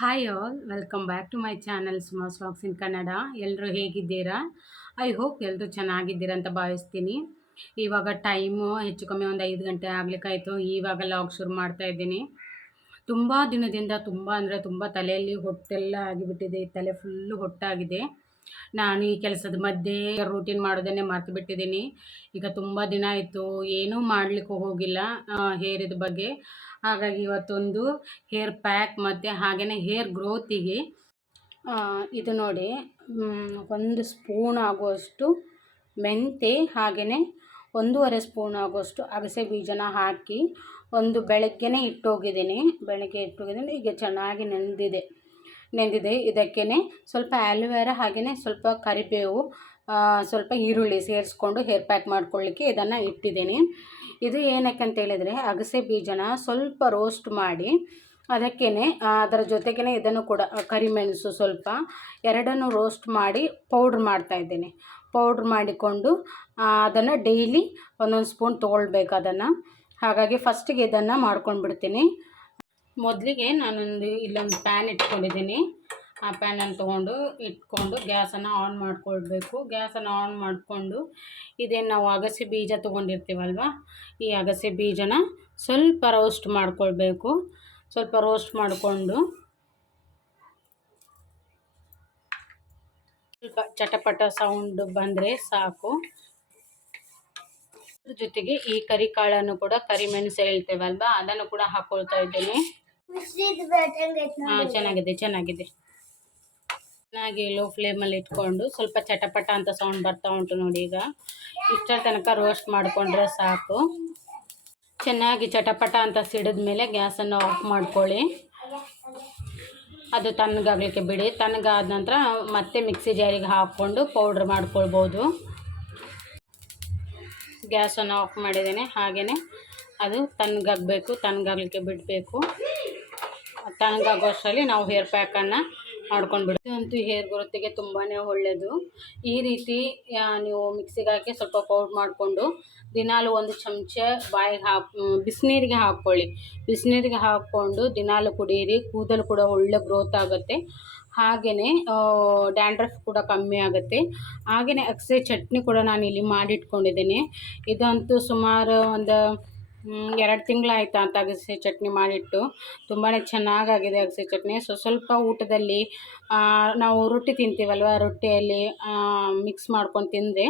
Hi all welcome back to my channel Suma's vlogs in Kannada ಎಲ್ಲರೂ ಹೇಗಿದ್ದೀರಾ? I hope ಎಲ್ಲರೂ ಚೆನ್ನಾಗಿದ್ದೀರಾ ಅಂತ ಭಾವಿಸ್ತೀನಿ. ಇವಾಗ ಟೈಮು ಹೆಚ್ಚು ಕಮ್ಮಿ ಒಂದು ಐದು ಗಂಟೆ ಆಗ್ಲಿಕ್ಕಾಯಿತು. ಇವಾಗ ಲಾಗ್ ಶುರು ಮಾಡ್ತಾ ಇದ್ದೀನಿ. ತುಂಬ ದಿನದಿಂದ ತುಂಬ ಅಂದರೆ ತುಂಬ ತಲೆಯಲ್ಲಿ ಹೊಟ್ಟೆಲ್ಲ ಆಗಿಬಿಟ್ಟಿದೆ. ತಲೆ ಫುಲ್ಲು ಹೊಟ್ಟಾಗಿದೆ. ನಾನು ಈ ಕೆಲಸದ ಮಧ್ಯೆ ರೂಟೀನ್ ಮಾಡೋದನ್ನೇ ಮರ್ತು ಬಿಟ್ಟಿದ್ದೀನಿ. ಈಗ ತುಂಬ ದಿನ ಆಯಿತು, ಏನೂ ಮಾಡಲಿಕ್ಕೂ ಹೋಗಿಲ್ಲ ಹೇರಿದ ಬಗ್ಗೆ. ಹಾಗಾಗಿ ಇವತ್ತೊಂದು ಹೇರ್ ಪ್ಯಾಕ್ ಮತ್ತು ಹಾಗೆಯೇ ಹೇರ್ ಗ್ರೋತಿಗೆ ಇದು ನೋಡಿ ಒಂದು ಸ್ಪೂನ್ ಆಗುವಷ್ಟು ಮೆಂತೆ ಹಾಗೆಯೇ ಒಂದೂವರೆ ಸ್ಪೂನ್ ಆಗುವಷ್ಟು ಅಗಸೆ ಬೀಜನ ಹಾಕಿ ಒಂದು ಬೆಳಗ್ಗೆನೇ ಇಟ್ಟೋಗಿದ್ದೀನಿ. ಬೆಳಗ್ಗೆ ಇಟ್ಟೋಗಿದ್ದೀನಿ, ಈಗ ಚೆನ್ನಾಗಿ ನೆಂದಿದೆ. ನೆಂದಿದೆ. ಇದಕ್ಕೇ ಸ್ವಲ್ಪ ಆಲೋವೆರಾ ಹಾಗೆಯೇ ಸ್ವಲ್ಪ ಕರಿಬೇವು ಸ್ವಲ್ಪ ಈರುಳ್ಳಿ ಸೇರಿಸ್ಕೊಂಡು ಹೇರ್ ಪ್ಯಾಕ್ ಮಾಡ್ಕೊಳ್ಳಿಕ್ಕೆ ಇದನ್ನು ಇಟ್ಟಿದ್ದೀನಿ. ಇದು ಏನಕ್ಕೆ ಅಂತ ಹೇಳಿದರೆ ಅಗಸೆ ಬೀಜನ ಸ್ವಲ್ಪ ರೋಸ್ಟ್ ಮಾಡಿ ಅದಕ್ಕೇ ಅದರ ಜೊತೆಗೇ ಇದನ್ನು ಕೂಡ, ಕರಿಮೆಣಸು ಸ್ವಲ್ಪ ಎರಡನ್ನು ರೋಸ್ಟ್ ಮಾಡಿ ಪೌಡ್ರ್ ಮಾಡ್ತಾ ಇದ್ದೀನಿ. ಪೌಡ್ರ್ ಮಾಡಿಕೊಂಡು ಅದನ್ನು ಡೈಲಿ ಒಂದೊಂದು ಸ್ಪೂನ್ ತೊಗೊಳ್ಬೇಕು ಅದನ್ನು. ಹಾಗಾಗಿ ಫಸ್ಟಿಗೆ ಇದನ್ನು ಮಾಡ್ಕೊಂಡು ಬಿಡ್ತೀನಿ ಮೊದಲಿಗೆ ನಾನೊಂದು ಇಲ್ಲೊಂದು ಪ್ಯಾನ್ ಇಟ್ಕೊಂಡಿದ್ದೀನಿ. ಆ ಪ್ಯಾನನ್ನು ತೊಗೊಂಡು ಇಟ್ಕೊಂಡು ಗ್ಯಾಸನ್ನು ಆನ್ ಮಾಡಿಕೊಳ್ಬೇಕು. ಗ್ಯಾಸನ್ನು ಆನ್ ಮಾಡಿಕೊಂಡು ಇದೇನು ನಾವು ಅಗಸೆ ಬೀಜ ತೊಗೊಂಡಿರ್ತೀವಲ್ವ? ಈ ಅಗಸೆ ಬೀಜನ ಸ್ವಲ್ಪ ರೋಸ್ಟ್ ಮಾಡಿಕೊಳ್ಬೇಕು. ಸ್ವಲ್ಪ ರೋಸ್ಟ್ ಮಾಡಿಕೊಂಡು ಸ್ವಲ್ಪ ಚಟಪಟ ಸೌಂಡ್ ಬಂದರೆ ಸಾಕು. ಅದ್ರ ಜೊತೆಗೆ ಈ ಕರಿ ಕಾಳನ್ನು ಕೂಡ ಕರಿಮೆಣಸು ಹೇಳ್ತೇವಲ್ವಾ? ಅದನ್ನು ಕೂಡ ಹಾಕೊಳ್ತಾ ಇದ್ದೇನೆ. ಹಾಂ ಚೆನ್ನಾಗಿದೆ ಚೆನ್ನಾಗಿದೆ. ಚೆನ್ನಾಗಿ ಲೋ ಫ್ಲೇಮಲ್ಲಿ ಇಟ್ಕೊಂಡು ಸ್ವಲ್ಪ ಚಟಪಟ ಅಂತ ಸೌಂಡ್ ಬರ್ತಾ ಉಂಟು ನೋಡಿ ಈಗ. ಇಷ್ಟರ ತನಕ ರೋಸ್ಟ್ ಮಾಡಿಕೊಂಡ್ರೆ ಸಾಕು. ಚೆನ್ನಾಗಿ ಚಟಪಟ ಅಂತ ಸಿಡಿದ ಮೇಲೆ ಗ್ಯಾಸನ್ನು ಆಫ್ ಮಾಡ್ಕೊಳ್ಳಿ. ಅದು ತಣ್ಣಗಾಗಲಿಕ್ಕೆ ಬಿಡಿ. ತಣ್ಣಗಾದ ನಂತರ ಮತ್ತೆ ಮಿಕ್ಸಿ ಜಾರಿಗೆ ಹಾಕ್ಕೊಂಡು ಪೌಡ್ರ್ ಮಾಡ್ಕೊಳ್ಬೋದು. ಗ್ಯಾಸನ್ನು ಆಫ್ ಮಾಡಿದ್ದೇನೆ, ಹಾಗೆಯೇ ಅದು ತಣ್ಣಗಾಗಬೇಕು, ತಣ್ಣಗಾಗಲಿಕ್ಕೆ ಬಿಡಬೇಕು. ತಣ್ಣಗಾಗೋಷ್ಟರಲ್ಲಿ ನಾವು ಹೇರ್ ಪ್ಯಾಕನ್ನು ಮಾಡ್ಕೊಂಡು ಬಿಡ್ತೀವಿ ಅಂತೂ ಹೇರ್ ಗ್ರೋತಿಗೆ ತುಂಬಾ ಒಳ್ಳೆಯದು ಈ ರೀತಿ ನೀವು ಮಿಕ್ಸಿಗೆ ಹಾಕಿ ಸ್ವಲ್ಪ ಪೌಡ್ರ್ ಮಾಡಿಕೊಂಡು ದಿನಾಲು ಒಂದು ಚಮಚ ಬಾಯಿಗೆ ಹಾಕಿ ಬಿಸಿನೀರಿಗೆ ಹಾಕ್ಕೊಳ್ಳಿ. ಬಿಸಿನೀರಿಗೆ ಹಾಕ್ಕೊಂಡು ದಿನಾಲು ಕುಡಿಯಿರಿ. ಕೂದಲು ಕೂಡ ಒಳ್ಳೆ ಗ್ರೋತ್ ಆಗುತ್ತೆ. ಹಾಗೆಯೇ ಡ್ಯಾಂಡ್ರಫ್ ಕೂಡ ಕಮ್ಮಿ ಆಗುತ್ತೆ. ಹಾಗೆಯೇ ಅಗಸೆ ಚಟ್ನಿ ಕೂಡ ನಾನು ಇಲ್ಲಿ ಮಾಡಿಟ್ಕೊಂಡಿದ್ದೀನಿ. ಇದಂತೂ ಸುಮಾರು ಒಂದು ಎರಡು ತಿಂಗಳಾಯ್ತು ಅಂತ ಅಗಸೆ ಚಟ್ನಿ ಮಾಡಿಟ್ಟು. ತುಂಬಾ ಚೆನ್ನಾಗಾಗಿದೆ ಅಗಸೆ ಚಟ್ನಿ. ಸೊ, ಸ್ವಲ್ಪ ಊಟದಲ್ಲಿ ನಾವು ರೊಟ್ಟಿ ತಿಂತೀವಲ್ವ ರೊಟ್ಟಿಯಲ್ಲಿ ಮಿಕ್ಸ್ ಮಾಡ್ಕೊಂಡು ತಿಂದರೆ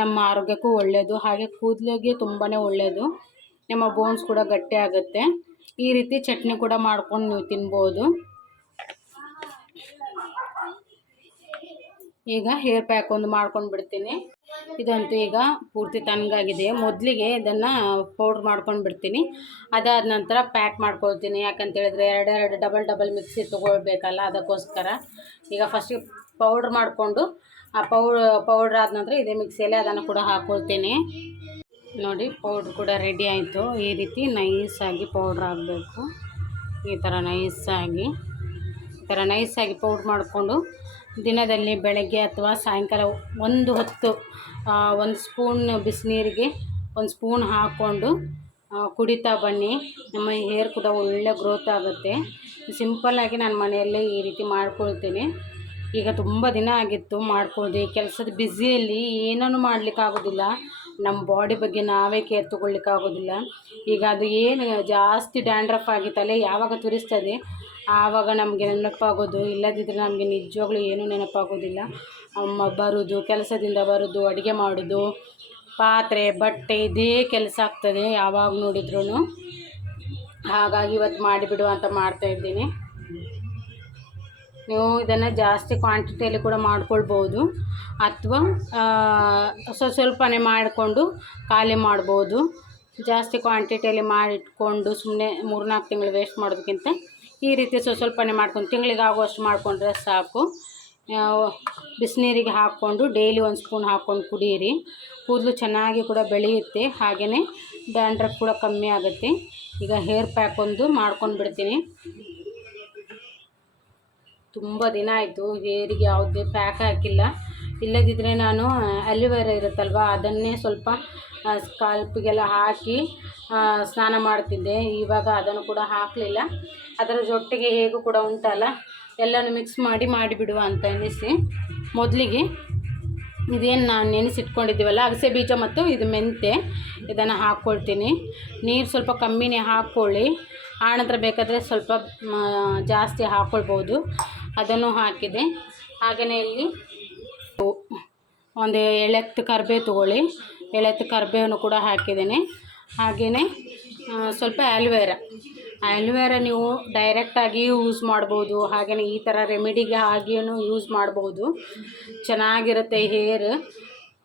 ನಮ್ಮ ಆರೋಗ್ಯಕ್ಕೂ ಒಳ್ಳೆಯದು ಹಾಗೆ ಕೂದಲಿಗೆ ತುಂಬಾ ಒಳ್ಳೆಯದು ನಮ್ಮ ಬೋನ್ಸ್ ಕೂಡ ಗಟ್ಟಿ ಆಗುತ್ತೆ. ಈ ರೀತಿ ಚಟ್ನಿ ಕೂಡ ಮಾಡ್ಕೊಂಡು ನೀವು ತಿನ್ಬೋದು. ಈಗ ಹೇರ್ ಪ್ಯಾಕ್ ಒಂದು ಮಾಡ್ಕೊಂಡು ಬಿಡ್ತೀನಿ. ಇದಂತೂ ಈಗ ಪೂರ್ತಿ ತಣ್ಣಗಾಗಿದೆ ಮೊದಲಿಗೆ ಇದನ್ನು ಪೌಡ್ರ್ ಮಾಡ್ಕೊಂಡು ಬಿಡ್ತೀನಿ. ಅದಾದ ನಂತರ ಪ್ಯಾಕ್ ಮಾಡ್ಕೊಳ್ತೀನಿ. ಯಾಕಂತ ಹೇಳಿದ್ರೆ ಎರಡೆರಡು ಡಬಲ್ ಡಬಲ್ ಮಿಕ್ಸಿ ತೊಗೊಳ್ಬೇಕಲ್ಲ, ಅದಕ್ಕೋಸ್ಕರ. ಈಗ ಫಸ್ಟಿಗೆ ಪೌಡ್ರ್ ಮಾಡಿಕೊಂಡು ಆ ಪೌಡ್ ಪೌಡ್ರ್ ಆದ ನಂತರ ಇದೇ ಮಿಕ್ಸಿಯಲ್ಲಿ ಅದನ್ನು ಕೂಡ ಹಾಕ್ಕೊಳ್ತೀನಿ ನೋಡಿ ಪೌಡ್ರ್ ಕೂಡ ರೆಡಿ ಆಯಿತು. ಈ ರೀತಿ ನೈಸಾಗಿ ಪೌಡ್ರ್ ಆಗಬೇಕು. ಈ ಥರ ನೈಸಾಗಿ ಈ ಥರ ನೈಸಾಗಿ ಪೌಡ್ರ್ ಮಾಡಿಕೊಂಡು ದಿನದಲ್ಲಿ ಬೆಳಗ್ಗೆ ಅಥವಾ ಸಾಯಂಕಾಲ ಒಂದು ಹೊತ್ತು ಒಂದು ಸ್ಪೂನ್ ಬಿಸಿನೀರಿಗೆ ಒಂದು ಸ್ಪೂನ್ ಹಾಕ್ಕೊಂಡು ಕುಡಿತಾ ಬನ್ನಿ. ನಮ್ಮ ಹೇರ್ ಕೂಡ ಒಳ್ಳೆ ಗ್ರೋತ್ ಆಗುತ್ತೆ. ಸಿಂಪಲ್ಲಾಗಿ ನಾನು ಮನೆಯಲ್ಲೇ ಈ ರೀತಿ ಮಾಡ್ಕೊಳ್ತೀನಿ. ಈಗ ತುಂಬ ದಿನ ಆಗಿತ್ತು ಮಾಡ್ಕೊಳ್ಳಿ ಕೆಲಸದ ಬ್ಯುಸಿಯಲ್ಲಿ ಏನೂ ಮಾಡಲಿಕ್ಕಾಗೋದಿಲ್ಲ. ನಮ್ಮ ಬಾಡಿ ಬಗ್ಗೆ ನಾವೇ ಕೇರ್ ತೊಗೊಳ್ಲಿಕ್ಕಾಗೋದಿಲ್ಲ. ಈಗ ಅದು ಏನು ಜಾಸ್ತಿ ಡ್ಯಾಂಡ್ರಫ್ ಆಗಿ ತಲೆ ಯಾವಾಗ ತುರಿಸ್ತದೆ ಆವಾಗ ನಮಗೆ ನೆನಪಾಗೋದು ಇಲ್ಲದಿದ್ದರೆ ನಮಗೆ ನಿಜವಾಗ್ಲೂ ಏನೂ ನೆನಪಾಗೋದಿಲ್ಲ. ಅಮ್ಮ ಬರೋದು, ಕೆಲಸದಿಂದ ಬರೋದು, ಅಡುಗೆ ಮಾಡೋದು, ಪಾತ್ರೆ, ಬಟ್ಟೆ ಇದೇ ಕೆಲಸ ಆಗ್ತದೆ ಯಾವಾಗ ನೋಡಿದ್ರೂ ಹಾಗಾಗಿ ಇವತ್ತು ಮಾಡಿಬಿಡು ಅಂತ ಮಾಡ್ತಾ ಇದ್ದೀನಿ. ನೀವು ಇದನ್ನು ಜಾಸ್ತಿ ಕ್ವಾಂಟಿಟಿಯಲ್ಲಿ ಕೂಡ ಮಾಡ್ಕೊಳ್ಬೋದು. ಅಥವಾ ಸ್ವಲ್ಪ ಸ್ವಲ್ಪನೇ ಮಾಡಿಕೊಂಡು ಖಾಲಿ ಮಾಡ್ಬೋದು. ಜಾಸ್ತಿ ಕ್ವಾಂಟಿಟಿಯಲ್ಲಿ ಮಾಡಿಟ್ಕೊಂಡು ಸುಮ್ಮನೆ ಮೂರ್ನಾಲ್ಕು ತಿಂಗಳು ವೇಸ್ಟ್ ಮಾಡೋದಕ್ಕಿಂತ ಈ ರೀತಿ ಸ್ವಲ್ಪ ಸ್ವಲ್ಪನೇ ಮಾಡ್ಕೊಂಡು ತಿಂಗಳಿಗೆ ಆಗುವಷ್ಟು ಮಾಡಿಕೊಂಡ್ರೆ ಸಾಕು. ಬಿಸಿನೀರಿಗೆ ಹಾಕ್ಕೊಂಡು ಡೈಲಿ ಒಂದು ಸ್ಪೂನ್ ಹಾಕ್ಕೊಂಡು ಕುಡಿಯಿರಿ ಕೂದಲು ಚೆನ್ನಾಗಿ ಕೂಡ ಬೆಳೆಯುತ್ತೆ ಹಾಗೆಯೇ ಡ್ಯಾಂಡ್ರಕ್ ಕೂಡ ಕಮ್ಮಿ ಆಗುತ್ತೆ. ಈಗ ಹೇರ್ ಪ್ಯಾಕ್ ಒಂದು ಮಾಡ್ಕೊಂಡು ಬಿಡ್ತೀನಿ. ತುಂಬ ದಿನ ಆಯಿತು ಹೇರಿಗೆ ಯಾವುದೇ ಪ್ಯಾಕ್ ಹಾಕಿಲ್ಲ. ಇಲ್ಲದಿದ್ದರೆ ನಾನು ಅಲಿವೇರ ಇರುತ್ತಲ್ವ, ಅದನ್ನೇ ಸ್ವಲ್ಪ ಸ್ಕಾಲ್ಪಿಗೆಲ್ಲ ಹಾಕಿ ಸ್ನಾನ ಮಾಡ್ತಿದ್ದೆ. ಇವಾಗ ಅದನ್ನು ಕೂಡ ಹಾಕಲಿಲ್ಲ. ಅದರ ಜೊಟ್ಟಿಗೆ ಹೇಗೂ ಕೂಡ ಉಂಟಲ್ಲ, ಎಲ್ಲನೂ ಮಿಕ್ಸ್ ಮಾಡಿ ಮಾಡಿಬಿಡುವ ಅಂತ ಎನಿಸಿ ಮೊದಲಿಗೆ ಇದೇನು ನಾನು ನೆನೆಸಿಟ್ಕೊಂಡಿದ್ದೀವಲ್ಲ, ಅಗಸೆ ಬೀಜ ಮತ್ತು ಇದು ಮೆಂತೆ ಇದನ್ನು ಹಾಕ್ಕೊಳ್ತೀನಿ. ನೀರು ಸ್ವಲ್ಪ ಕಮ್ಮಿನೇ ಹಾಕ್ಕೊಳ್ಳಿ. ಆನಂತರ ಬೇಕಾದರೆ ಸ್ವಲ್ಪ ಜಾಸ್ತಿ ಹಾಕ್ಕೊಳ್ಬೋದು. ಅದನ್ನು ಹಾಕಿದೆ. ಹಾಗೆಯೇ ಇಲ್ಲಿ ಒಂದು ಎಳೆತ್ತು ಕರಿಬೇವು ತೊಗೊಳ್ಳಿ. ಎಳೆತ್ತು ಕರಿಬೇವನ್ನು ಕೂಡ ಹಾಕಿದ್ದೇನೆ. ಹಾಗೆಯೇ ಸ್ವಲ್ಪ ಆಲ್ವೇರ. ಆಲ್ವೇರ ನೀವು ಡೈರೆಕ್ಟಾಗಿ ಯೂಸ್ ಮಾಡ್ಬೋದು. ಹಾಗೆಯೇ ಈ ಥರ ರೆಮಿಡಿಗೆ ಹಾಗೆಯೂ ಯೂಸ್ ಮಾಡ್ಬೋದು. ಚೆನ್ನಾಗಿರುತ್ತೆ ಹೇರ್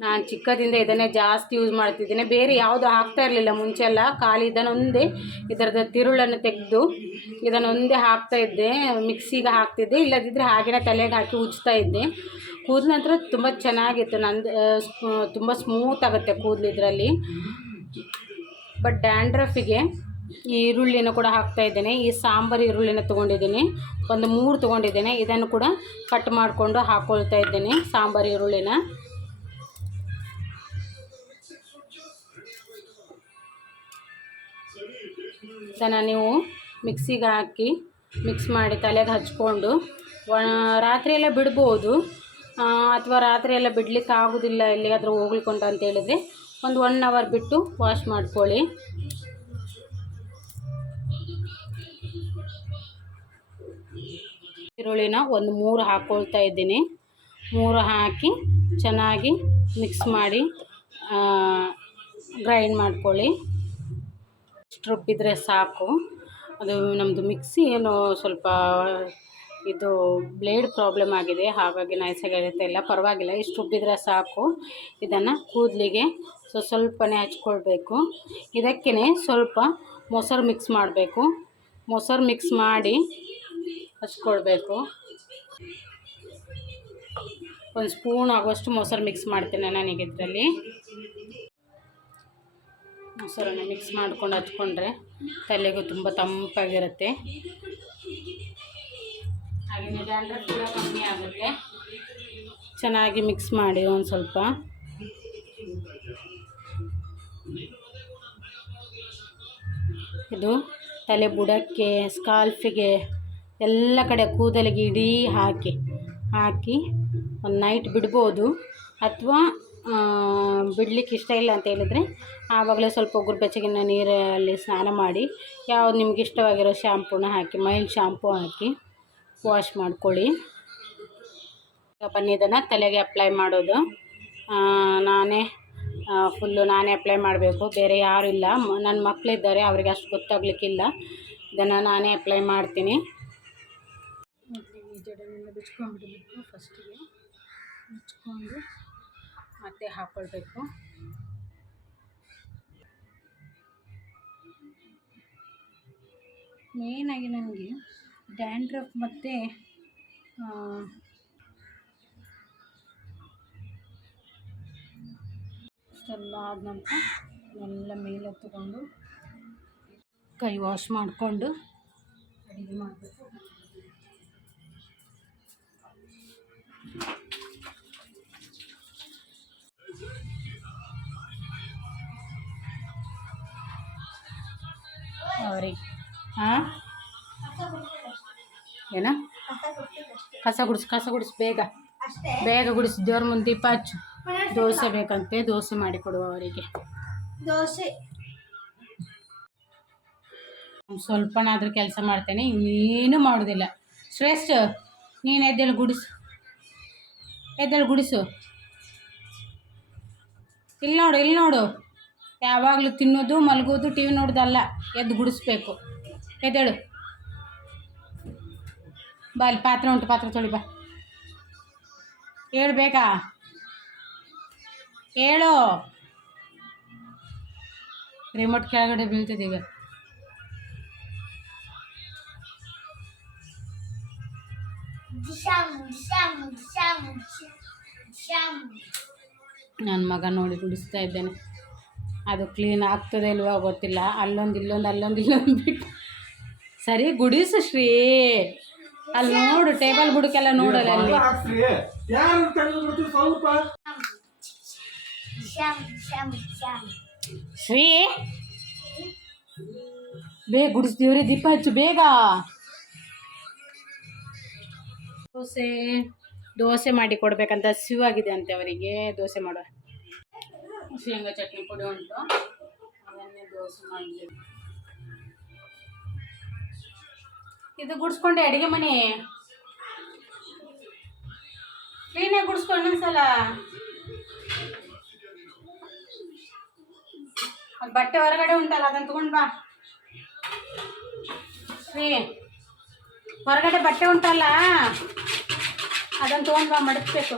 ನಾನು ಚಿಕ್ಕದಿಂದ ಇದನ್ನೇ ಜಾಸ್ತಿ ಯೂಸ್ ಮಾಡ್ತಿದ್ದೇನೆ. ಬೇರೆ ಯಾವುದು ಹಾಕ್ತಾ ಇರಲಿಲ್ಲ ಮುಂಚೆ ಎಲ್ಲ. ಖಾಲಿ ಇದನ್ನೊಂದೇ ಇದರದ ತಿರುಳನ್ನು ತೆಗೆದು ಇದನ್ನೊಂದೇ ಹಾಕ್ತಾ ಇದ್ದೆ. ಮಿಕ್ಸಿಗೆ ಹಾಕ್ತಿದ್ದೆ. ಇಲ್ಲದಿದ್ದರೆ ಹಾಗೆಯೇ ತಲೆಗೆ ಹಾಕಿ ಉಜ್ತಾ ಇದ್ದೆ. ಕೂದಲು ನಂತರ ತುಂಬ ಚೆನ್ನಾಗಿತ್ತು. ನಂದು ತುಂಬ ಸ್ಮೂತ್ ಆಗುತ್ತೆ ಕೂದಲು ಇದರಲ್ಲಿ. ಬಟ್ ಡ್ಯಾಂಡ್ರಫಿಗೆ ಈ ಈರುಳ್ಳಿನ ಕೂಡ ಹಾಕ್ತಾ ಇದ್ದೇನೆ. ಈ ಸಾಂಬಾರು ಈರುಳ್ಳಿನ ತೊಗೊಂಡಿದ್ದೀನಿ. ಒಂದು ಮೂರು ತೊಗೊಂಡಿದ್ದೇನೆ. ಇದನ್ನು ಕೂಡ ಕಟ್ ಮಾಡಿಕೊಂಡು ಹಾಕ್ಕೊಳ್ತಾ ಇದ್ದೇನೆ ಸಾಂಬಾರು ಈರುಳ್ಳಿನ. ಇದನ್ನು ನೀವು ಮಿಕ್ಸಿಗೆ ಹಾಕಿ ಮಿಕ್ಸ್ ಮಾಡಿ ತಲೆಗೆ ಹಚ್ಕೊಂಡು ರಾತ್ರಿಯೆಲ್ಲ ರಾತ್ರಿ ಬಿಡ್ಬೋದು. ಅಥವಾ ರಾತ್ರಿ ಎಲ್ಲ ಬಿಡಲಿಕ್ಕೆ ಆಗೋದಿಲ್ಲ, ಎಲ್ಲಿಗಾದರೂ ಹೋಗ್ಲಿಕ್ಕೊಂಡು ಅಂತ ಹೇಳಿದರೆ ಒಂದು ಒನ್ ಅವರ್ ಬಿಟ್ಟು ವಾಶ್ ಮಾಡ್ಕೊಳ್ಳಿ. ಈರುಳ್ಳಿನ ಒಂದು ಮೂರು ಹಾಕ್ಕೊಳ್ತಾ ಇದ್ದೀನಿ. ಮೂರು ಹಾಕಿ ಚೆನ್ನಾಗಿ ಮಿಕ್ಸ್ ಮಾಡಿ ಗ್ರೈಂಡ್ ಮಾಡ್ಕೊಳ್ಳಿ. ರುಬ್ಬಿದ್ರೆ ಸಾಕು. ಅದು ನಮ್ಮದು ಮಿಕ್ಸಿ ಏನು ಸ್ವಲ್ಪ ಇದು ಬ್ಲೇಡ್ ಪ್ರಾಬ್ಲಮ್ ಆಗಿದೆ, ಹಾಗಾಗಿ ನೈಸಾಗಿರುತ್ತೆ ಇಲ್ಲ, ಪರವಾಗಿಲ್ಲ, ಇಷ್ಟು ಉಬ್ಬಿದ್ರೆ ಸಾಕು. ಇದನ್ನು ಕೂದಲಿಗೆ ಸೊ ಸ್ವಲ್ಪನೇ ಹಚ್ಕೊಳ್ಬೇಕು. ಇದಕ್ಕೇ ಸ್ವಲ್ಪ ಮೊಸರು ಮಿಕ್ಸ್ ಮಾಡಬೇಕು. ಮೊಸರು ಮಿಕ್ಸ್ ಮಾಡಿ ಹಚ್ಕೊಳ್ಬೇಕು. ಒಂದು ಸ್ಪೂನ್ ಆಗುವಷ್ಟು ಮೊಸರು ಮಿಕ್ಸ್ ಮಾಡ್ತೇನೆ ನನಗೆ ಇದರಲ್ಲಿ. ಮೊಸರನ್ನ ಮಿಕ್ಸ್ ಮಾಡ್ಕೊಂಡು ಹಚ್ಕೊಂಡ್ರೆ ತಲೆಗೂ ತುಂಬ ತಂಪಾಗಿರುತ್ತೆ. ಚೆನ್ನಾಗಿ ಮಿಕ್ಸ್ ಮಾಡಿ ಒಂದು ಸ್ವಲ್ಪ. ಇದು ತಲೆ ಬುಡಕ್ಕೆ ಸ್ಕಾಲ್ಫಿಗೆ ಎಲ್ಲ ಕಡೆ ಕೂದಲಿಗೆ ಇಡೀ ಹಾಕಿ ಹಾಕಿ ಒಂದು ನೈಟ್ ಬಿಡ್ಬೋದು. ಅಥವಾ ಬಿಡ್ಲಿಕ್ಕೆ ಇಷ್ಟ ಇಲ್ಲ ಅಂತ ಹೇಳಿದರೆ ಆವಾಗಲೇ ಸ್ವಲ್ಪ ಉಗುರು ಬೆಚ್ಚಗಿನ ನೀರಲ್ಲಿ ಸ್ನಾನ ಮಾಡಿ, ಯಾವ್ದು ನಿಮ್ಗೆ ಇಷ್ಟವಾಗಿರೋ ಶ್ಯಾಂಪೂನ ಹಾಕಿ ಮೈಲ್ಡ್ ಶಾಂಪೂ ಹಾಕಿ. ವಾಶ್ ಮಾಡ್ಕೊಳ್ಳಿ. ಬನ್ನಿ ಇದನ್ನು ತಲೆಗೆ ಅಪ್ಲೈ ಮಾಡೋದು. ನಾನೇ ಫುಲ್ಲು ನಾನೇ ಅಪ್ಲೈ ಮಾಡಬೇಕು. ಬೇರೆ ಯಾರು ಇಲ್ಲ. ನನ್ನ ಮಕ್ಕಳಿದ್ದಾರೆ ಅವ್ರಿಗೆ ಅಷ್ಟು ಗೊತ್ತಾಗ್ಲಿಕ್ಕಿಲ್ಲ. ಇದನ್ನು ನಾನೇ ಅಪ್ಲೈ ಮಾಡ್ತೀನಿ. ಬಿಚ್ಕೊಂಡ್ಬಿಡಬೇಕು ಫಸ್ಟಿಗೆ ಬಿಚ್ಕೊಂಡು ಮತ್ತೆ ಹಾಕ್ಕೊಳ್ಬೇಕು ಮೇಯ್ನಾಗಿ ನನಗೆ ಡ್ಯಾಂಡ್ರಫ್ ಮತ್ತು ಇಷ್ಟೆಲ್ಲ ಆದ ನಂತರ ಎಲ್ಲ ಮೇಲೆ ತಗೊಂಡು ಕೈ ವಾಶ್ ಮಾಡಿಕೊಂಡು ಅಡುಗೆ ಮಾಡಬೇಕು. ಅವ್ರಿಗೆ ಹಾಂ ಏನ? ಕಸ ಗುಡಿಸು ಕಸ ಗುಡಿಸು ಬೇಗ. ಬೇಗ ಗುಡಿಸಿ ದೇವ್ರ ಮುಂದೆ ದೀಪ ಹಚ್ಚು. ದೋಸೆ ಬೇಕಂತೆ ದೋಸೆ ಮಾಡಿಕೊಡುವ ಅವರಿಗೆ. ದೋಸೆ. ಸ್ವಲ್ಪನಾದರೂ ಕೆಲಸ ಮಾಡ್ತೇನೆ ಇನ್ನೇನು ಮಾಡೋದಿಲ್ಲ. ಶ್ರೇಷ್ಠ ನೀನು ಎದ್ದೇಳು ಗುಡಿಸು. ಎದ್ದೇಳು ಗುಡಿಸು. ಇಲ್ಲಿ ನೋಡು ಇಲ್ಲಿ ನೋಡು. ಯಾವಾಗಲೂ ತಿನ್ನೋದು ಮಲಗೋದು ಟಿ ವಿ ನೋಡೋದಲ್ಲ ಎದ್ದು ಗುಡಿಸ್ಬೇಕು. ಎದ್ದೇಳು. ಬಾ, ಅಲ್ಲಿ ಪಾತ್ರೆ ಉಂಟು, ಪಾತ್ರೆ ತೊಳಿ ಬಾ ಹೇಳ್ಬೇಕಾ ಹೇಳು ರಿಮೋಟ್ ಕೆಳಗಡೆ ಬೀಳ್ತಿದ್ದೀವಿ ನನ್ನ ಮಗ ನೋಡಿ ಗುಡಿಸ್ತಾ ಇದ್ದೇನೆ. ಅದು ಕ್ಲೀನ್ ಆಗ್ತದೆ ಇಲ್ವೋ ಗೊತ್ತಿಲ್ಲ. ಅಲ್ಲೊಂದು ಇಲ್ಲೊಂದು ಅಲ್ಲೊಂದು ಇಲ್ಲೊಂದು ಬಿಟ್ಟು. ಸರಿ, ಗುಡಿಸು ಶ್ರೀ. ಅಲ್ಲಿ ನೋಡು ಟೇಬಲ್ ಬುಡಕ್ಕೆಲ್ಲ ನೋಡಲ್ಲ ಅಲ್ಲಿ. ಯಾರು ತೆಗೆದು ಸ್ವಲ್ಪ ಶ್ರೀ. ಬೇಗ ಗುಡಿಸ್ತೀವ್ರಿ ದೀಪ ಹಚ್ಚು ಬೇಗ. ದೋಸೆ ದೋಸೆ ಮಾಡಿ ಕೊಡ್ಬೇಕಂತ ಹಸಿವಾಗಿದೆ ಅಂತೆ ಅವರಿಗೆ. ದೋಸೆ ಮಾಡುವ. ಶೇಂಗಾ ಚಟ್ನಿ ಪುಡಿ ಉಂಟು. ಅದನ್ನೇ ದೋಸೆ ಮಾಡಬೇಕು. ಇದು ಗುಡಿಸ್ಕೊಂಡೆ ಅಡುಗೆ ಮನೆ. ಕ್ಲೀನಾಗಿ ಗುಡಿಸ್ಕೊ ಸಲ. ಅದು ಬಟ್ಟೆ ಹೊರಗಡೆ ಉಂಟಲ್ಲ ಅದನ್ನು ತಗೊಂಡು ಬಾ. ಶ್ರೀ, ಹೊರಗಡೆ ಬಟ್ಟೆ ಉಂಟಲ್ಲ ಅದನ್ನು ತೊಗೊಂಡು ಬಾ, ಮಡಚ್ಬೇಕು.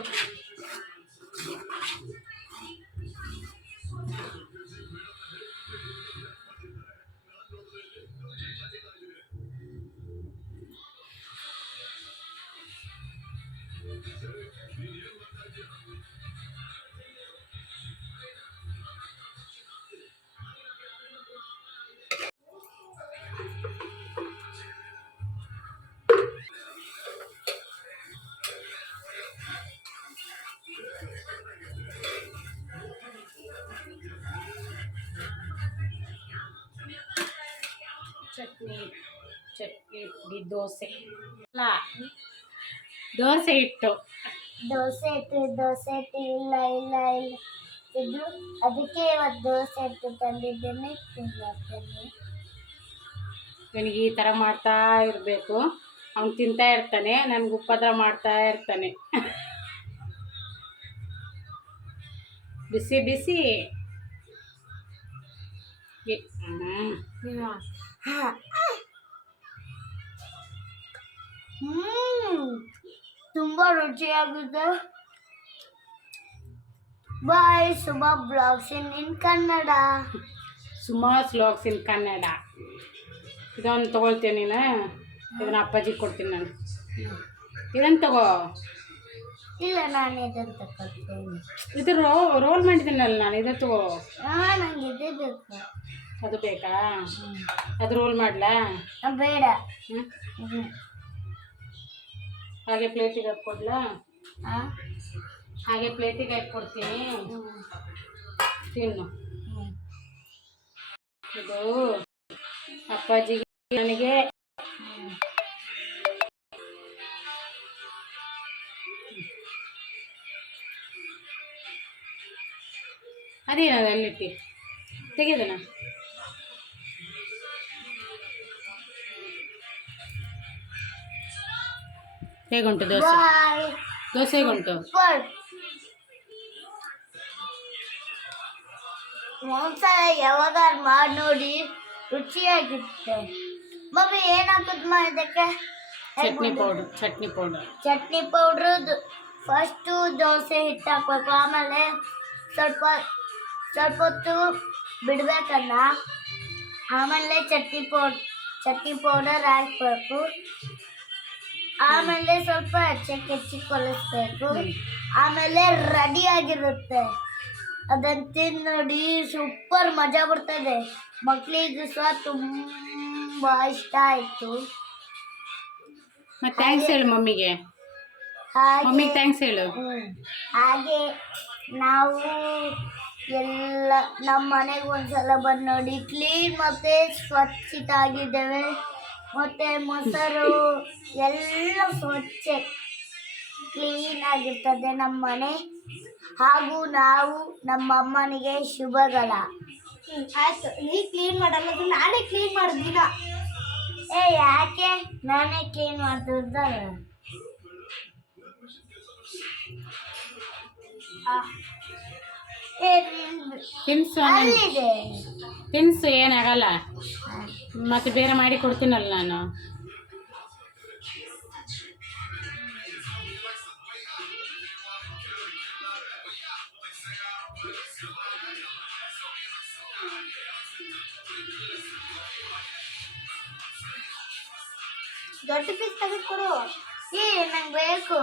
ಚಟ್ನಿ ಚಟ್ನಿ ದೋಸೆ. ಅಲ್ಲ ದೋಸೆ ಇಟ್ಟು. ದೋಸೆ ಇಟ್ಟು ದೋಸೆ ಇಟ್ಟು ಇಲ್ಲ ಇಲ್ಲ ಇಲ್ಲ. ಇದು ಅದಕ್ಕೆ ಇವತ್ತು ದೋಸೆ ಇಟ್ಟು ತಂದಿದ್ದೇನೆ ತಿನ್ನತ್ತೇನೆ ನನಗೆ ಈ ಥರ ಮಾಡ್ತಾ ಇರಬೇಕು. ಅವ್ನು ತಿಂತಾ ಇರ್ತಾನೆ ನನಗೆ ಉಪದ್ರ ಮಾಡ್ತಾ ಇರ್ತಾನೆ. ಬಿಸಿ ಬಿಸಿ. ಇ- ಹ್ಮ್. ತುಂಬಾ ರುಚಿಯಾಗಿದೆ. Bye Suma blogs in in Kannada. Suma vlogs in Kannada. ಇದೊಂದು ತೊಗೊಳ್ತೀನಿ ನೀನು. ಇದನ್ನ ಅಪ್ಪಾಜಿ ಕೊಡ್ತೀನಿ ನಾನು. ಇದನ್ನು ತಗೋ. ಇಲ್ಲ ನಾನು ಇದನ್ನು ತಗೊಳ್ತೇನೆ ಇದು ರೋ ರೋಲ್ ಮಾಡಿದ್ದೀನಲ್ಲ ನಾನು ಇದು ತಗೋ. ಹಾಂ ನಂಗೆ ಇದೇ ಬೇಕು. ಅದು ಬೇಕಾ? ಅದು ರೋಲ್ ಮಾಡಲಾ? ಬೇಡ. ಹಾಗೆ ಪ್ಲೇಟಿಗೆ ಹಾಕಿ ಕೊಡ್ಲಾ ಆ? ಹಾಗೆ ಪ್ಲೇಟಿಗೆ ಹಾಕಿ ಕೊಡ್ತೀನಿ ತಿನ್ನು. ಇದು ಅಪ್ಪಾಜಿಗೆ ನನಗೆ ಅದೇನದು ಅಲ್ಲಿಟ್ಟಿ ತೆಗೆದನ? ಹೇಗುಂಟು ದೋಸೆ? ದೋಸೆ ಹೇಗುಂಟು? ಒಂದ್ಸಲ ಯಾವಾಗಾರು ಮಾಡಿ ನೋಡಿ ರುಚಿಯಾಗಿರುತ್ತೆ. ಮಮ್ಮಿ ಏನ್ ಹಾಕುದಮ್ಮ ಇದಕ್ಕೆ? Chutney powder chutney powder. Chutney powder first dosa ಹಿಟ್ಟು ಹಾಕ್ಬೇಕು ಆಮೇಲೆ ಸ್ವಲ್ಪ ಸ್ವಲ್ಪ ಹೊತ್ತು ಬಿಡ್ಬೇಕನ್ನ. ಆಮೇಲೆ ಚಟ್ನಿ ಪೌಡ್ ಚಟ್ನಿ ಪೌಡರ್ ಹಾಕ್ಬೇಕು. ಆಮೇಲೆ ಸ್ವಲ್ಪ ಹೆಚ್ಚಿ ಕೊಲಿಸ್ಬೇಕು. ಆಮೇಲೆ ರೆಡಿ ಆಗಿರುತ್ತೆ. ಅದನ್ನ ತಿಂದು ನೋಡಿ ಸೂಪರ್ ಮಜಾ ಬರ್ತದೆ. ಮಕ್ಕಳಿಗೂ ಸಹ ತುಂಬ ಇಷ್ಟ ಆಯಿತು. ಮತ್ತೆ ಥ್ಯಾಂಕ್ಸ್ ಹೇಳು ಮಮ್ಮಿಗೆ. ಹಾಗೆ ಮಮ್ಮಿಗೆ ಥ್ಯಾಂಕ್ಸ್ ಹೇಳು. ಹ್ಮ್. ಹಾಗೆ ನಾವು ಎಲ್ಲ ನಮ್ಮ ಮನೆಗೆ ಒಂದ್ಸಲ ಬಂದು ನೋಡಿ. ಕ್ಲೀನ್ ಮತ್ತೆ ಸ್ವಚ್ಛಿತ ಮತ್ತೆ ಮೊಸರು ಎಲ್ಲ ಸ್ವಚ್ಛ ಕ್ಲೀನ್ ಆಗಿರ್ತದೆ ನಮ್ಮ ಮನೆ ಹಾಗೂ ನಾವು ನಮ್ಮ ಅಮ್ಮನಿಗೆ ಶುಭಗಳ. ಆಯ್ತು ನೀ ಕ್ಲೀನ್ ಮಾಡಲ್ಲ ನಾನೇ ಕ್ಲೀನ್ ಮಾಡಿದಿನ ಏ ಯಾಕೆ? ನಾನೇ ಕ್ಲೀನ್ ಮಾಡ್ತಿದ್ದ ಏ, ತಿನ್ಸು ಇದೆ ತಿನ್ಸು ಏನಾಗಲ್ಲ. ಮತ್ತೆ ಬೇರೆ ಮಾಡಿ ಕೊಡ್ತೀನಲ್ಲ ನಾನು. ದೊಡ್ಡ ಪೀಸ್ ತೆಗೆದು ಕೊಡು ಏ ನಂಗೆ ಬೇಕು.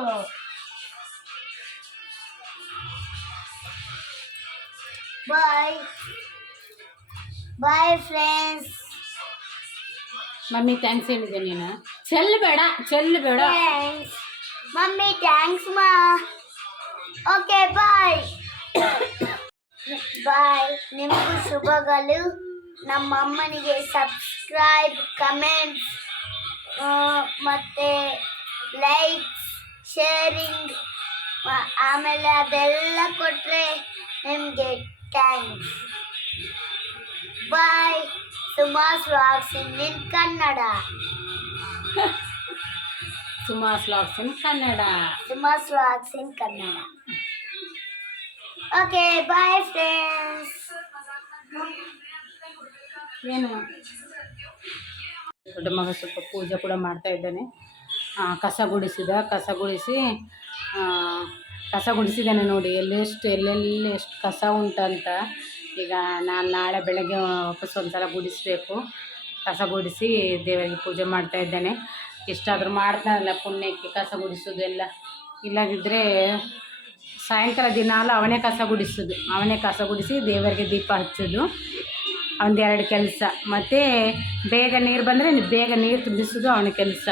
Bye bye friends mummy thanks ಹೇಳಿದೆ ನೀನು? ಚೆಲ್ ಬೇಡ ಚೆಲ್ ಬೇಡ. ಮಮ್ಮಿ ಥ್ಯಾಂಕ್ಸ್ ಮಾ. ಓಕೆ ಬಾಯ್ ಬಾಯ್ ನಿಮಗೂ ಶುಭಗಳು. ನಮ್ಮ ಅಮ್ಮನಿಗೆ ಸಬ್ಸ್ಕ್ರೈಬ್ ಕಮೆಂಟ್ಸ್ ಮತ್ತು ಲೈಕ್ಸ್ ಶೇರಿಂಗ್ ಆಮೇಲೆ ಅದೆಲ್ಲ ಕೊಟ್ಟರೆ ನಿಮಗೆ thanks bye Suma's vlogs in Kannada Suma vlogs in Kannada Suma's vlogs in Kannada okay bye friends ಏನು? ದೊಡ್ಡ ಮಗ ಸ್ವಲ್ಪ ಪೂಜೆ ಕೂಡ ಮಾಡ್ತಾ ಇದ್ದಾನೆ. ಆ, ಕಸ ಗುಡಿಸಿದ ಕಸ ಗುಡಿಸಿ ಆ, ಕಸ ಗುಡಿಸಿದ್ದಾನೆ ನೋಡಿ ಎಲ್ಲೆಷ್ಟು ಎಲ್ಲೆಲ್ಲಿ ಎಷ್ಟು ಕಸ ಉಂಟಂತ. ಈಗ ನಾನು ನಾಳೆ ಬೆಳಗ್ಗೆ ವಾಪಸ್ ಒಂದು ಸಲ ಗುಡಿಸಬೇಕು. ಕಸ ಗುಡಿಸಿ ದೇವರಿಗೆ ಪೂಜೆ ಮಾಡ್ತಾ ಇದ್ದೇನೆ. ಎಷ್ಟಾದರೂ ಮಾಡ್ತಾನಲ್ಲ ಪುಣ್ಯಕ್ಕೆ ಕಸ ಗುಡಿಸೋದು ಎಲ್ಲ. ಇಲ್ಲದಿದ್ದರೆ ಸಾಯಂಕಾಲ ದಿನಾಲು ಅವನೇ ಕಸ ಗುಡಿಸೋದು. ಅವನೇ ಕಸ ಗುಡಿಸಿ ದೇವರಿಗೆ ದೀಪ ಹಚ್ಚೋದು. ಒಂದೆರಡು ಕೆಲಸ. ಮತ್ತು ಬೇಗ ನೀರು ಬಂದರೆ ಬೇಗ ನೀರು ತುಂಬಿಸೋದು ಅವನ ಕೆಲಸ.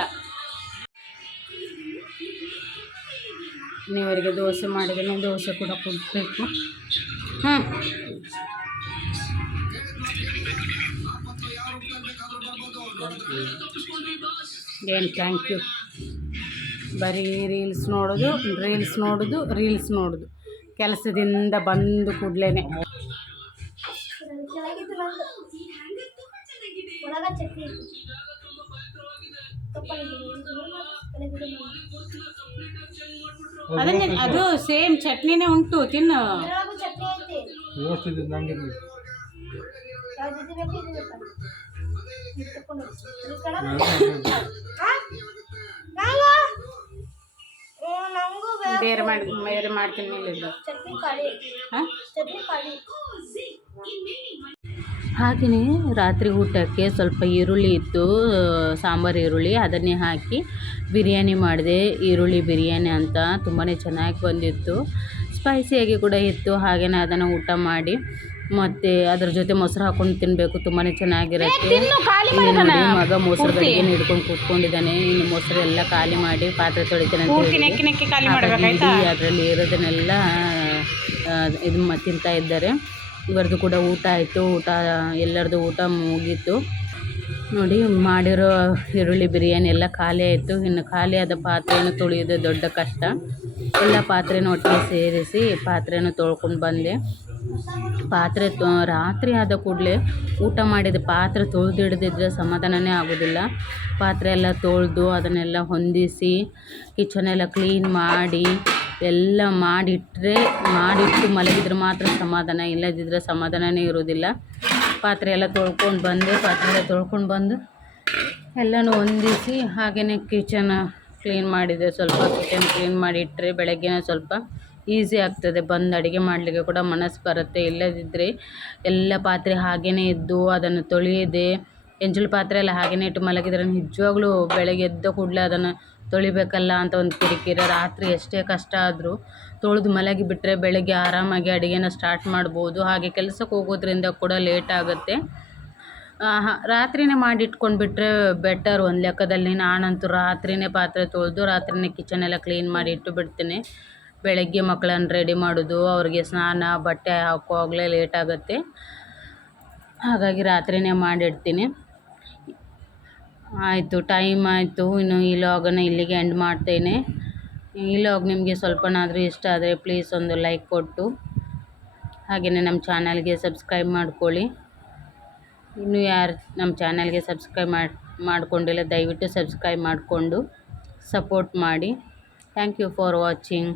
ನೀವರಿಗೆ ದೋಸೆ ಮಾಡಿದ್ರೆ ದೋಸೆ ಕೂಡ ಕೊಡಬೇಕು. ಹ್ಞೂ ಏನು ಥ್ಯಾಂಕ್ ಯು ಬರೀ ರೀಲ್ಸ್ ನೋಡೋದು ರೀಲ್ಸ್ ನೋಡೋದು ರೀಲ್ಸ್ ನೋಡೋದು. ಕೆಲಸದಿಂದ ಬಂದು ಕೂಡಲೇ ಅದನ್ನೇ ಅದು ಸೇಮ್ ಚಟ್ನಿನೇ ಉಂಟು ತಿನ್ನು. ಬೇರೆ ಮಾಡಿ ಬೇರೆ ಮಾಡ್ತೀನಿ ಹಾಂ? ಹಾಗೆಯೇ ರಾತ್ರಿ ಊಟಕ್ಕೆ ಸ್ವಲ್ಪ ಈರುಳ್ಳಿ ಇತ್ತು ಸಾಂಬಾರು ಈರುಳ್ಳಿ ಅದನ್ನೇ ಹಾಕಿ ಬಿರಿಯಾನಿ ಮಾಡಿದೆ. ಈರುಳ್ಳಿ ಬಿರಿಯಾನಿ ಅಂತ ತುಂಬಾ ಚೆನ್ನಾಗಿ ಬಂದಿತ್ತು. ಸ್ಪೈಸಿಯಾಗಿ ಕೂಡ ಇತ್ತು ಹಾಗೆಯೇ ಅದನ್ನು ಊಟ ಮಾಡಿ. ಮತ್ತು ಅದ್ರ ಜೊತೆ ಮೊಸರು ಹಾಕೊಂಡು ತಿನ್ನಬೇಕು ತುಂಬಾ ಚೆನ್ನಾಗಿರುತ್ತೆ. ನೋಡಿ ಮಗ ಮೊಸರು ಏನು ಹಿಡ್ಕೊಂಡು ಕೂತ್ಕೊಂಡಿದ್ದಾನೆ. ಇನ್ನು ಮೊಸರು ಎಲ್ಲ ಖಾಲಿ ಮಾಡಿ ಪಾತ್ರೆ ತೊಳಿತಾನೆ. ಅದರಲ್ಲಿ ಇರೋದನ್ನೆಲ್ಲ ಇದು ತಿಂತಾ ಇದ್ದಾರೆ. ಇವರದು ಕೂಡ ಊಟ ಆಯಿತು. ಊಟ, ಎಲ್ಲರದು ಊಟ ಮುಗೀತು. ನೋಡಿ, ಮಾಡಿರೋ ಈರುಳ್ಳಿ ಬಿರಿಯಾನಿ ಎಲ್ಲ ಖಾಲಿ ಆಯಿತು. ಇನ್ನು ಖಾಲಿಯಾದ ಪಾತ್ರೆಯನ್ನು ತೊಳೆಯೋದು ದೊಡ್ಡ ಕಷ್ಟ. ಎಲ್ಲ ಪಾತ್ರೆನ ಒಟ್ಟಿಗೆ ಸೇರಿಸಿ ಪಾತ್ರೆಯನ್ನು ತೊಳ್ಕೊಂಡು ಬಂದೆ. ಪಾತ್ರೆ ತೊ, ರಾತ್ರಿ ಆದ ಕೂಡಲೇ ಊಟ ಮಾಡಿದ ಪಾತ್ರೆ ತೊಳೆದಿಡದಿದ್ರೆ ಸಮಾಧಾನನೇ ಆಗೋದಿಲ್ಲ ಪಾತ್ರೆ ಎಲ್ಲ ತೊಳೆದು ಅದನ್ನೆಲ್ಲ ಹೊಂದಿಸಿ ಕಿಚನ್ ಎಲ್ಲ ಕ್ಲೀನ್ ಮಾಡಿ ಎಲ್ಲ ಮಾಡಿಟ್ಟರೆ ಮಾಡಿಟ್ಟು ಮಲಗಿದ್ರೆ ಮಾತ್ರ ಸಮಾಧಾನ ಇಲ್ಲದಿದ್ದರೆ ಸಮಾಧಾನವೇ ಇರೋದಿಲ್ಲ ಪಾತ್ರೆ ಎಲ್ಲ ತೊಳ್ಕೊಂಡು ಬಂದೆ, ಪಾತ್ರೆ ಎಲ್ಲ ತೊಳ್ಕೊಂಡು ಬಂದು ಎಲ್ಲನೂ ಹೊಂದಿಸಿ ಹಾಗೆಯೇ ಕಿಚನ್ ಕ್ಲೀನ್ ಮಾಡಿದೆ. ಸ್ವಲ್ಪ ಕಿಚನ್ ಕ್ಲೀನ್ ಮಾಡಿಟ್ಟರೆ ಬೆಳಗ್ಗೆನೇ ಸ್ವಲ್ಪ ಈಸಿ ಆಗ್ತದೆ. ಬಂದು ಅಡುಗೆ ಮಾಡಲಿಕ್ಕೆ ಕೂಡ ಮನಸ್ಸು ಬರುತ್ತೆ. ಇಲ್ಲದಿದ್ದರೆ ಎಲ್ಲ ಪಾತ್ರೆ ಹಾಗೆಯೇ ಇದ್ದು ಅದನ್ನು ತೊಳೆಯದೆ, ಎಂಜಲು ಪಾತ್ರೆ ಎಲ್ಲ ಹಾಗೆಯೇ ಇಟ್ಟು ಮಲಗಿದ್ರೆ ನಿಜವಾಗ್ಲೂ ಬೆಳಗ್ಗೆ ಎದ್ದ ಕೂಡಲೇ ಅದನ್ನು ತೊಳಿಬೇಕಲ್ಲ ಅಂತ ಒಂದು ಕಿರಿಕಿರಿ, ರಾತ್ರಿ ಎಷ್ಟೇ ಕಷ್ಟ ಆದರೂ ತೊಳೆದು ಮಲಗಿ ಬಿಟ್ಟರೆ ಬೆಳಗ್ಗೆ ಆರಾಮಾಗಿ ಅಡುಗೆನ ಸ್ಟಾರ್ಟ್ ಮಾಡ್ಬೋದು. ಹಾಗೆ ಕೆಲಸಕ್ಕೆ ಹೋಗೋದ್ರಿಂದ ಕೂಡ ಲೇಟ್ ಆಗುತ್ತೆ. ರಾತ್ರಿನೇ ಮಾಡಿ ಇಟ್ಕೊಂಡು ಬಿಟ್ಟರೆ ಬೆಟರ್ ಒಂದು ಲೆಕ್ಕದಲ್ಲಿ. ನಾನಂತೂ ರಾತ್ರಿನೇ ಪಾತ್ರೆ ತೊಳೆದು ರಾತ್ರಿನೇ ಕಿಚನ್ ಎಲ್ಲ ಕ್ಲೀನ್ ಮಾಡಿ ಇಟ್ಟು ಬಿಡ್ತೀನಿ. ಬೆಳಗ್ಗೆ ಮಕ್ಕಳನ್ನು ರೆಡಿ ಮಾಡೋದು, ಅವ್ರಿಗೆ ಸ್ನಾನ, ಬಟ್ಟೆ ಹಾಕುವಾಗಲೇ ಲೇಟ್ ಆಗುತ್ತೆ. ಹಾಗಾಗಿ ರಾತ್ರಿನೇ ಮಾಡಿಡ್ತೀನಿ. ಆಯಿತು ಟೈಮ್ ಆಯಿತು. ಇನ್ನು ಈ ಲಾಗನ್ನು ಇಲ್ಲಿಗೆ ಎಂಡ್ ಮಾಡ್ತೇನೆ. ಈ ಲಾಗ್ ನಿಮಗೆ ಸ್ವಲ್ಪನಾದರೂ ಇಷ್ಟ ಆದರೆ ಪ್ಲೀಸ್ ಒಂದು ಲೈಕ್ ಕೊಟ್ಟು. ಹಾಗೆಯೇ ನಮ್ಮ ಚಾನಲ್ಗೆ ಸಬ್ಸ್ಕ್ರೈಬ್ ಮಾಡ್ಕೊಳ್ಳಿ. ಇನ್ನು ಯಾರು ನಮ್ಮ ಚಾನಲ್ಗೆ ಸಬ್ಸ್ಕ್ರೈಬ್ ಮಾಡಿ, ಮಾಡಿಕೊಂಡಿಲ್ಲ, ದಯವಿಟ್ಟು ಸಬ್ಸ್ಕ್ರೈಬ್ ಮಾಡಿಕೊಂಡು ಸಪೋರ್ಟ್ ಮಾಡಿ. Thank you for watching